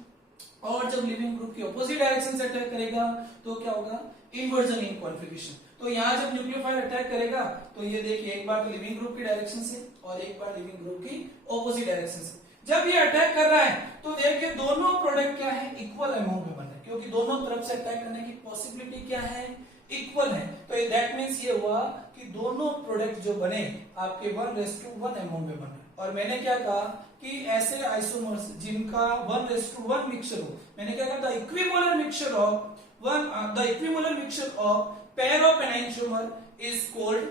और जब लिविंग ग्रुप की ऑपोजिट डायरेक्शन से अटैक करेगा तो क्या होगा, इन्वर्जन इन कॉन्फिगरेशन। तो यहाँ जब न्यूक्लियोफाइल अटैक करेगा तो ये देखिए एक बार तो लिविंग ग्रुप की डायरेक्शन से और एक बार लिविंग ग्रुप की ऑपोजिट डायरेक्शन से। जब ये अटैक कर रहा है तो देखिए दोनों प्रोडक्ट क्या है, इक्वल अमाउंट में बन रहे हैं, क्योंकि दोनों तरफ से अटैक करने की पॉसिबिलिटी क्या है, इक्वल है। तो दैट मीन्स ये हुआ कि दोनों प्रोडक्ट जो बने आपके 1:1 अमाउंट में बन रहे। और मैंने क्या कहा कि ऐसे आइसोमर्स जिनका 1:1 मिक्सचर हो, मैंने क्या कहा, the equimolar mixture of pair of enantiomer is called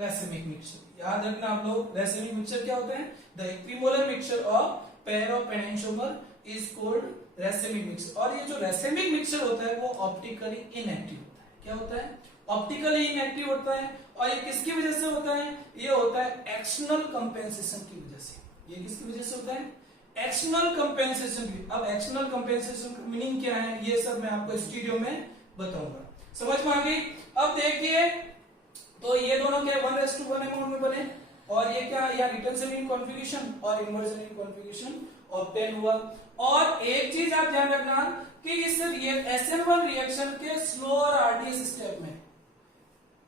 racemic mixture. याद रखना आप लोग, रैसेमिक मिक्सचर क्या होता है, the equimolar mixture of pair of enantiomer is called racemic mixture. और ये जो रैसेमिक मिक्सचर होता है वो ऑप्टिकली इनएक्टिव होता है। क्या होता है, ऑप्टिकली इनएक्टिव होता है। और ये किसकी वजह से होता है, ये होता है एक्सटर्नल कंपेंसेशन की वजह से। ये किसकी वजह से होता है, एक्सटर्नल कंपेंसेशन की। अब एक्सटर्नल कंपेंसेशन का मीनिंग क्या है ये सब मैं आपको इस वीडियो में बताऊंगा। समझ में आ गई। अब देखिए तो ये दोनों क्या 1:1 अमाउंट में बने, और ये क्या, या रिटर्न इन कॉन्फिगरेशन और इन्वर्जन इन कॉन्फिगरेशन ऑब्टेन हुआ। और एक चीज आप ध्यान रखना कि इस SN1 रिएक्शन के स्लो और आरडीएस स्टेप में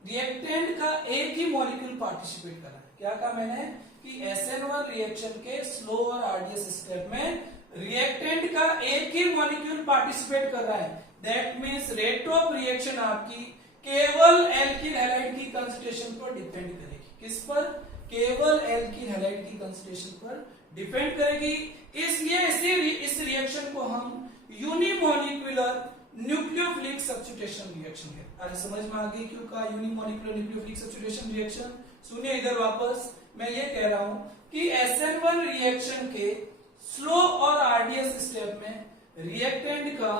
रिएक्टेंट का एक ही मॉलिक्यूल पार्टिसिपेट कर रहा है। क्या कहा मैंने कि SN1 रिएक्शन के स्लो और आरडीएस स्टेप में रिएक्टेंट का एक ही मॉलिक्यूल पार्टिसिपेट कर रहा है। That means rate of reaction आपकी केवल एल्किल हैलाइड की कंसंट्रेशन पर डिपेंड करेगी। किस पर, केवल एल्किल हैलाइड की कंसंट्रेशन पर डिपेंड करेगी। इसलिए इस रिएक्शन को हम यूनिमॉलिक्यूलर न्यूक्लियोफिलिक सब्स्टिट्यूशन रिएक्शन है। अरे समझ में आ गई क्यों कहा यूनिमॉलिक्यूलर न्यूक्लियोफिलिक सब्स्टिट्यूशन रिएक्शन। सुनिए इधर वापस, मैं ये कह रहा हूं कि SN1 रिएक्शन के स्लो और आरडीएस स्टेप में रिएक्टेंट का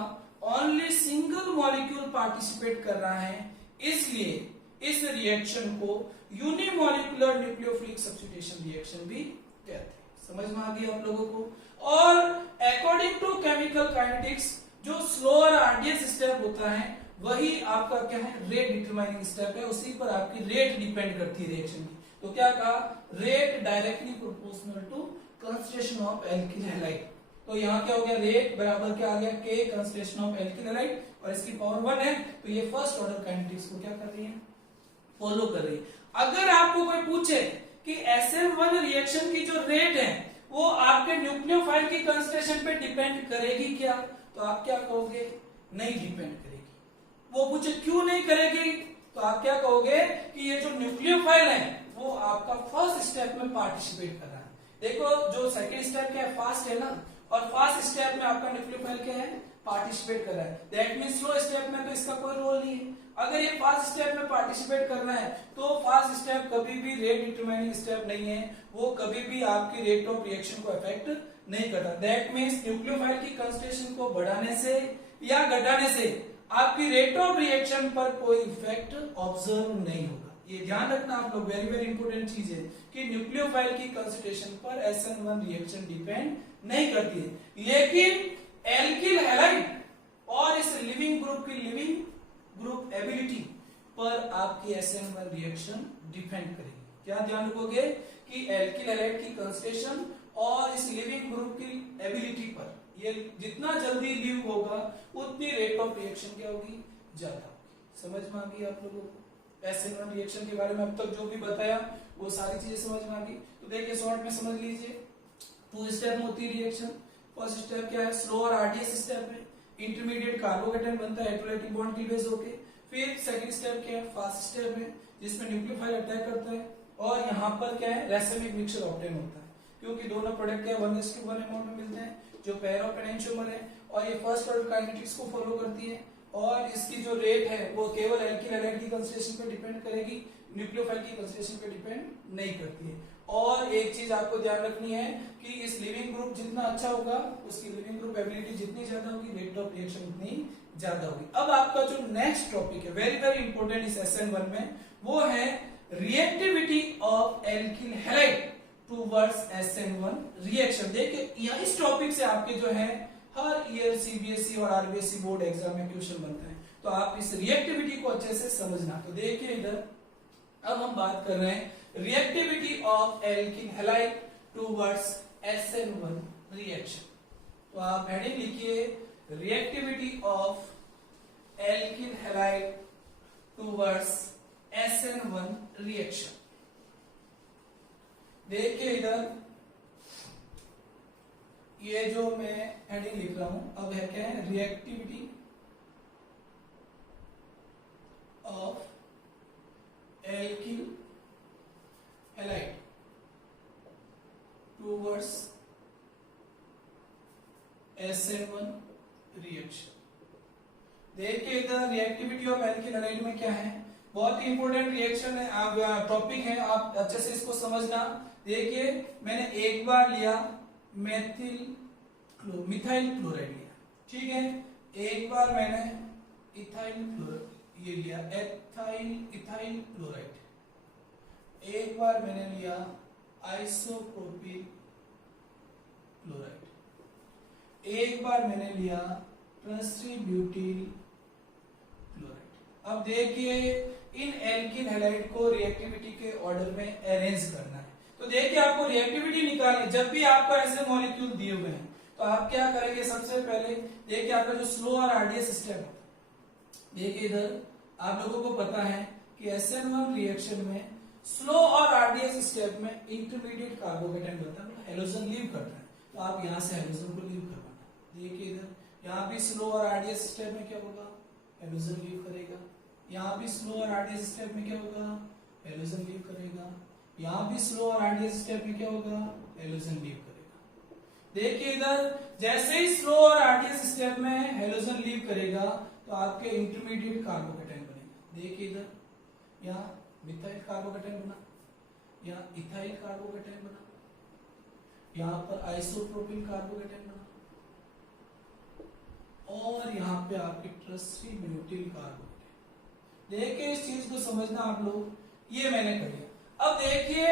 ओनली सिंगल मॉलिक्यूल पार्टिसिपेट कर रहा है इसलिए इस रिएक्शन को यूनिमॉलिक्यूलर न्यूक्लियोफिलिक सब्स्टिट्यूशन रिएक्शन भी कहते हैं। समझ में आ गई आप लोगों को। और अकॉर्डिंग टू केमिकल काइनेटिक्स जो स्लो और आर्डियस स्टेप होता है वही आपका क्या है, रेट डिटरमाइनिंग स्टेप है, उसी पर आपकी रेट डिपेंड करती है रिएक्शन की। तो क्या कहा, rate directly proportional to concentration of alkyl halide. तो यहाँ क्या हो गया, रेट बराबर क्या आ गया, के कंसंट्रेशन ऑफ एल्किल हैलाइड, और इसकी पावर 1 है, तो ये फर्स्ट ऑर्डर काइनेटिक्स को क्या कर रही है, फॉलो कर रही है। अगर आपको कोई पूछे कि SN1 रिएक्शन की जो रेट है वो आपके न्यूक्लियोफाइल की कंसंट्रेशन पे डिपेंड करेगी क्या, तो आप क्या कहोगे, नहीं डिपेंड करेगी। वो पूछे क्यों नहीं करेगी, तो आप क्या कहोगे कि ये जो न्यूक्लियोफाइल है वो आपका फर्स्ट स्टेप में पार्टिसिपेट कर रहा है। देखो जो सेकंड स्टेप क्या है, फास्ट है ना, और फास्ट स्टेप में आपका न्यूक्लियोफाइल क्या है, पार्टिसिपेट कर रहा है। दैट मींस स्लो स्टेप में तो इसका कोई रोल नहीं है। अगर ये फास्ट स्टेप में पार्टिसिपेट कर रहा है तो फास्ट स्टेप कभी भी रेट डिटरमाइनिंग स्टेप नहीं है, वो कभी भी आपकी रेट ऑफ रिएक्शन को अफेक्ट नहीं करता। दैट मींस न्यूक्लियोफाइल की कंसंट्रेशन को बढ़ाने से या घटाने से आपकी रेट ऑफ रिएक्शन पर कोई इफेक्ट ऑब्जर्व नहीं होगा। ये ध्यान रखना आप लोग, वेरी वेरी इंपॉर्टेंट चीज है कि न्यूक्लियोफाइल की कंसंट्रेशन पर SN1 रिएक्शन डिपेंड नहीं करती है। लेकिन एल्किल हैलाइड और इस लिविंग ग्रुप की लिविंग ग्रुप एबिलिटी पर आपकी SN1 रिएक्शन डिपेंड करेगी। क्या ध्यान रखोगे कि एल्किल हैलाइड की कंसंट्रेशन और इस लिविंग ग्रुप की एबिलिटी पर, ये जितना जल्दी लीव होगा उतनी रेट ऑफ रिएक्शन क्या होगी, ज्यादा होगी। समझ में आ गई आप लोगों को। SN1 रिएक्शन के बारे में अब तक जो भी बताया वो सारी चीजें समझ में आ गई। तो देखिए शॉर्ट में समझ लीजिए, 2 स्टेप में होती है रिएक्शन। फर्स्ट स्टेप क्या है, स्लो और आरडीएस स्टेप में इंटरमीडिएट कार्बोकेटायन बनता है इलेक्ट्रोलाइटिक बॉन्ड की बेस होके। फिर सेकंड स्टेप क्या है, फास्ट स्टेप है, जिसमें न्यूक्लियोफाइल अटैक करता है, और यहाँ पर क्या है, रैसमिक मिक्सचर ऑब्टेन होता है, क्योंकि दोनों प्रोडक्ट क्या 1:1 अमाउंट में मिलते हैं जो पेयर ऑफ एनेंशियोमर है, और ये फर्स्ट ऑर्डर काइनेटिक्स को फॉलो करती है। और इसकी जो रेट है वो केवल एल्किल हैलाइड की कंसंट्रेशन पे डिपेंड करेगी, न्यूक्लियोफाइल की कंसंट्रेशन पे डिपेंड नहीं करती है। और एक चीज आपको ध्यान रखनी है कि इस लिविंग ग्रुप जितना अच्छा होगा उसकी लिविंग ग्रुप एबिलिटी जितनी ज्यादा होगी, रेट ऑफ रिएक्शन उतनी ज्यादा होगी। अब आपका जो नेक्स्ट टॉपिक है वेरी वेरी इंपॉर्टेंट इस SN1 में, वो है reactivity of alkyl halide towards SN1 reaction. देखिए यहाँ इस टॉपिक से आपके जो है हर ईयर CBSE और RBSE बोर्ड एग्जाम में क्वेश्चन बनता है, तो आप इस रिएक्टिविटी को अच्छे से समझना। तो देखिए इधर अब हम बात कर रहे हैं reactivity of alkyl halide towards SN1 reaction. तो आप हेडिंग लिखिए reactivity of alkyl halide towards SN1 reaction. देखिए इधर ये जो मैं हेडिंग लिख रहा हूं अब है क्या है, reactivity of alkyl halide towards SN1 reaction. देखिए इधर रिएक्टिविटी ऑफ एल्किल हैलाइड में क्या है, बहुत ही इंपॉर्टेंट रिएक्शन है, आप टॉपिक है, आप अच्छे से इसको समझना। देखिए मैंने एक बार लिया मिथाइल क्लोराइड लिया, ठीक है, एक बार मैंने ये लिया इथाइल क्लोराइड, एक बार मैंने लिया आइसोप्रोपिल क्लोराइड, एक बार मैंने लिया ट्रांसब्यूटिल क्लोराइड। अब देखिए इन एल्किल हैलाइड को रिएक्टिविटी के ऑर्डर में अरेंज करना है। तो देखिए आपको रिएक्टिविटी निकालनी, जब भी आपको ऐसे मॉलिक्यूल दिए हुए हैं तो आप क्या करेंगे, सबसे पहले देखिए आपका जो स्लो और आरडीएस स्टेप होता है, देखिए इधर आप लोगों को पता है कि SN1 रिएक्शन में स्लो और आरडीएस स्टेप में इंटरमीडिएट कार्बोकेटायन बनता है, हेलोजन लीव करता है, तो आप यहां से हेलोजन को लीव करवाना। देखिए इधर यहाँ भी स्लो और आरडीएस स्टेप में क्या होगा, हेलोजन लीव करेगा, यहाँ भी स्लो और आरडीएस स्टेप में क्या होगा, हेलोजन लीव करेगा, यहाँ भी स्लो और आरडीएस स्टेप में क्या होगा, हेलोजन लीव करेगा। देखिए इधर जैसे ही स्लो और आरडीएस स्टेप में हेलोजन लीव करेगा तो आपके इंटरमीडिएट कार्बोकेटायन बनेगा। देखिए इधर यहाँ मिथाइल कार्बोकेटायन बना, यहाँ इथाइल कार्बोकेटायन बना, यहाँ पर आइसोप्रोपिल कार्बोकेटायन बना, और यहाँ पे आपके ट्रांसब्यूटिल कार्बोकेटायन। देखिए इस चीज को समझना आप लोग, ये मैंने कर लिया। अब देखिए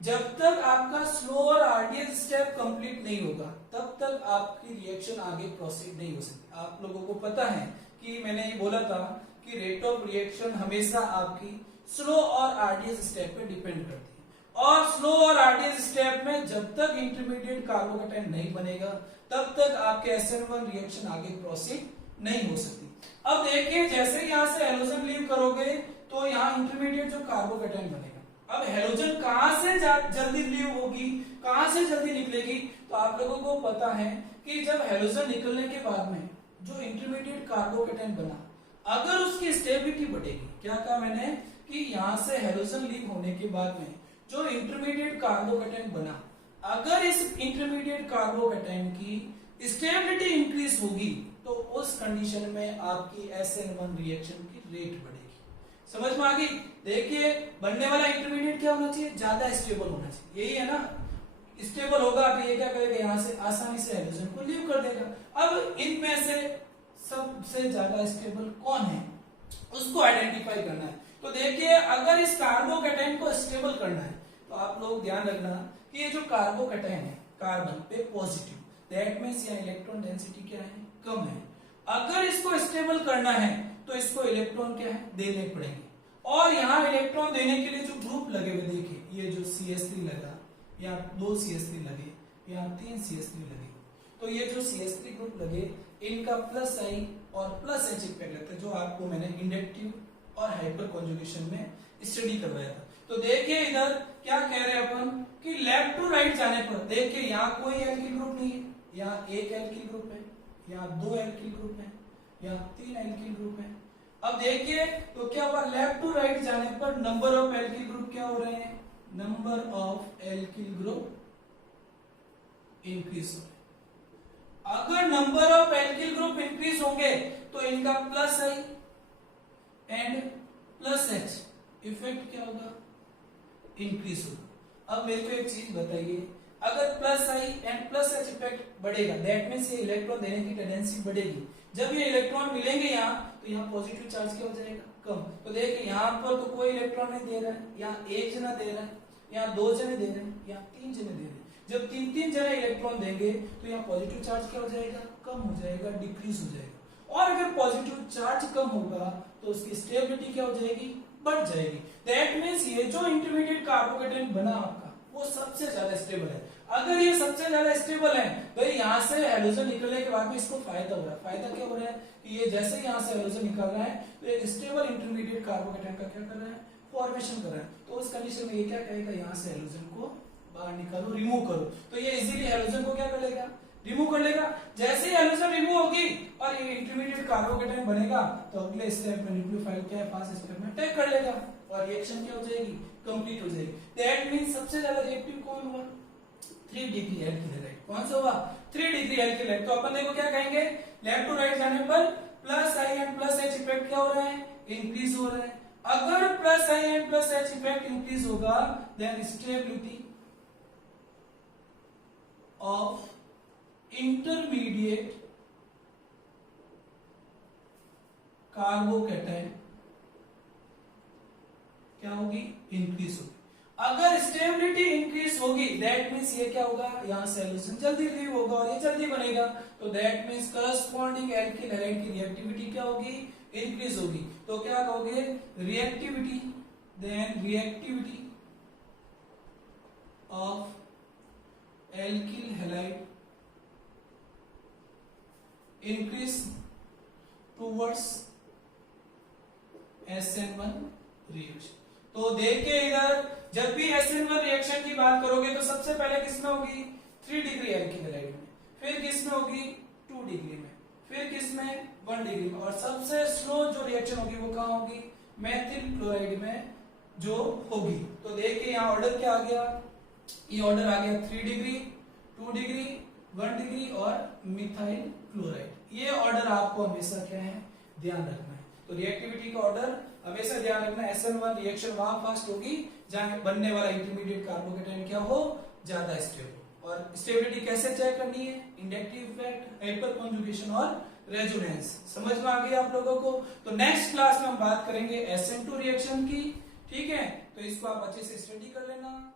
जब तक आपका स्लो और आरडीएस स्टेप कंप्लीट नहीं होगा तब तक आपकी रिएक्शन आगे प्रोसीड नहीं हो सकती। आप लोगों को पता है कि मैंने ये बोला था कि रेट ऑफ रिएक्शन हमेशा आपकी स्लो और आरडीएस स्टेप पे डिपेंड करती है, और स्लो और आरडीएस स्टेप में जब तक इंटरमीडिएट कार्बोकेटाइन नहीं बनेगा तब तक आपके SN1 रिएक्शन आगे प्रोसीड नहीं हो सकती। अब देखिए जैसे यहां से हेलोजन लीव करोगे तो यहाँ इंटरमीडिएट जो कार्बोकेटाइन बनेगा। अब हेलोजन कहां से जल्दी लीव होगी, कहां से जल्दी निकलेगी, तो आप लोगों को पता है कि जब हेलोजन निकलने के बाद में जो इंटरमीडिएट कार्बोकेटाइन बना, अगर उसकी स्टेबिलिटी बढ़ेगी, क्या कहा मैंने कि यहां से हेलोजन लीव होने के बाद में जो इंटरमीडिएट कार्बोकेटाइन बना, अगर इस इंटरमीडिएट कार्बोकेटाइन की स्टेबिलिटी इंक्रीज होगी तो उस कंडीशन में आपकी SN1 रिएक्शन की रेट बढ़ेगी। समझ में आ गई? देखिए बनने वाला इंटरमीडिएट क्या होना चाहिए, ज्यादा स्टेबल होना चाहिए, यही है ना। स्टेबल होगा तो ये क्या करेगा, यहां से आसानी से हाइड्रोजन को लीव कर देगा। अब इनमें से सबसे ज्यादा स्टेबल कौन है उसको आइडेंटिफाई करना है। तो देखिए अगर इस कार्बोकेटाइन को स्टेबल करना है तो आप लोग ध्यान रखना कि ये जो कार्बोकेटाइन है कार्बन पे पॉजिटिव, दैट मींस यहाँ इलेक्ट्रॉन डेंसिटी क्या है, कम है। अगर इसको स्टेबल करना है तो इसको इलेक्ट्रॉन क्या है, देने पड़ेंगे। और यहाँ इलेक्ट्रॉन देने के लिए जो ग्रुप लगे हुए देखिए, ये जो CH3 लगा, यहाँ 2 CH3 लगे, यहाँ 3 CH3 लगे, तो ये जो CH3 ग्रुप लगे इनका प्लस आई और प्लस H इफेक्ट लगता है, जो आपको मैंने इंडक्टिव और हाइपर कॉन्जुगेशन में स्टडी करवाया था। तो देखिए इधर क्या कह रहे हैं अपन कि लेफ्ट टू राइट जाने पर देखिए यहाँ कोई एल्किल ग्रुप नहीं है, यहाँ एक एल्किल ग्रुप है, यहाँ 2 एल्किल ग्रुप है, यहाँ 3 एल्किल ग्रुप है। अब देखिए तो क्या हुआ, लेफ्ट टू राइट जाने पर नंबर ऑफ एल्किल ग्रुप क्या हो रहे हैं, number of alkyl group increase हो रहे हैं। अगर number of alkyl group increase होंगे तो इनका plus I and plus H effect क्या होगा, इंक्रीज होगा। अब मेरे को एक चीज बताइए, अगर plus I and plus H effect बढ़ेगा दैट मींस ये इलेक्ट्रॉन देने की टेंडेंसी बढ़ेगी। जब ये इलेक्ट्रॉन मिलेंगे यहाँ तो यहाँ पॉजिटिव चार्ज क्या हो जाएगा, कम। तो देखिए यहाँ पर तो कोई इलेक्ट्रॉन नहीं दे रहा है, यहाँ एक जना दे रहा है, यहाँ 2 जने दे रहे हैं, यहाँ 3 जने दे रहे हैं। जब 3-3 जने इलेक्ट्रॉन देंगे तो यहाँ पॉजिटिव चार्ज क्या हो जाएगा, कम हो जाएगा, डिक्रीज हो जाएगा। और अगर पॉजिटिव चार्ज कम होगा तो उसकी स्टेबिलिटी क्या हो जाएगी, बढ़ जाएगी। दैट मींस ये जो इंटरमीडिएट कार्बोकेटाइन बना आपका वो सबसे ज्यादा स्टेबल है। अगर ये सबसे ज्यादा स्टेबल है तो यहाँ से हेलोजन निकलने के बाद में इसको फायदा हो रहा है। फायदा क्या हो रहा है कि ये जैसे यहाँ से हेलोजन निकल रहा है तो एक स्टेबल इंटरमीडिएट कार्बोकेटाइन का क्या कर रहा है, फॉर्मेशन कर रहा है। तो उस कंडीशन में ये क्या कहेगा, यहाँ से हेलोजन को बाहर निकालो, रिमूव करो। तो ये इजीली हेलोजन को क्या कर लेगा, रिमूव कर लेगा। जैसे ही हेलोजन रिमूव होगी और ये इंटरमीडिएट कार्बोकेटाइन बनेगा तो अगले स्टेप में न्यूक्लियोफाइल क्या है, फर्स्ट स्टेप में अटैक कर लेगा और रिएक्शन क्या हो जाएगी, कंप्लीट हो जाएगी। दैट मींस सबसे ज्यादा रिएक्टिव कौन हुआ, 3 डिग्री एल्किल हैलाइड। कौन सा हुआ, 3 डिग्री एल्किल हैलाइड। तो अपन देखो क्या कहेंगे, लेफ्ट टू राइट जाने पर plus I and plus H effect क्या हो रहा है, इंक्रीज हो रहा है। अगर plus I and plus H effect increase होगा then stability of intermediate carbocation क्या होगी, इंक्रीज होगी। अगर स्टेबिलिटी इंक्रीज होगी दैट मींस ये क्या होगा, यहां से हेलोजन जल्दी लीव होगा और ये जल्दी बनेगा। तो that means corresponding alkyl halide की रिएक्टिविटी क्या होगी, इंक्रीज होगी। तो क्या कहोगे, reactivity, then reactivity of alkyl halide increase towards SN1 reaction. तो देखिए इधर जब भी SN1 रिएक्शन की बात करोगे तो सबसे पहले किसमें होगी, 3 डिग्री एल्किल हैलाइड में, फिर किसमें होगी 2 डिग्री में, फिर किसमें 1 डिग्री में, और सबसे स्लो जो रिएक्शन होगी वो कहाँ होगी, मेथिल क्लोराइड में जो होगी। तो देखिए यहाँ ऑर्डर क्या आ गया, ये ऑर्डर आ गया 3 डिग्री, 2 डिग्री, 1 डिग्री और मिथाइल क्लोराइड। ये ऑर्डर आपको हमेशा क्या है, ध्यान रखना है। तो रिएक्टिविटी का ऑर्डर हमेशा ध्यान रखना, SN1 रिएक्शन वहां फास्ट होगी जहां बनने वाला इंटरमीडिएट कार्बोकेटाइन क्या हो, ज्यादा स्टेबल। और स्टेबिलिटी कैसे चेक करनी है, इंडक्टिव इफेक्ट, हाइपर कॉन्जुगेशन और रेजोनेंस। समझ में आ गई आप लोगों को? तो नेक्स्ट क्लास में हम बात करेंगे SN2 रिएक्शन की। ठीक है, तो इसको आप अच्छे से स्टडी कर लेना।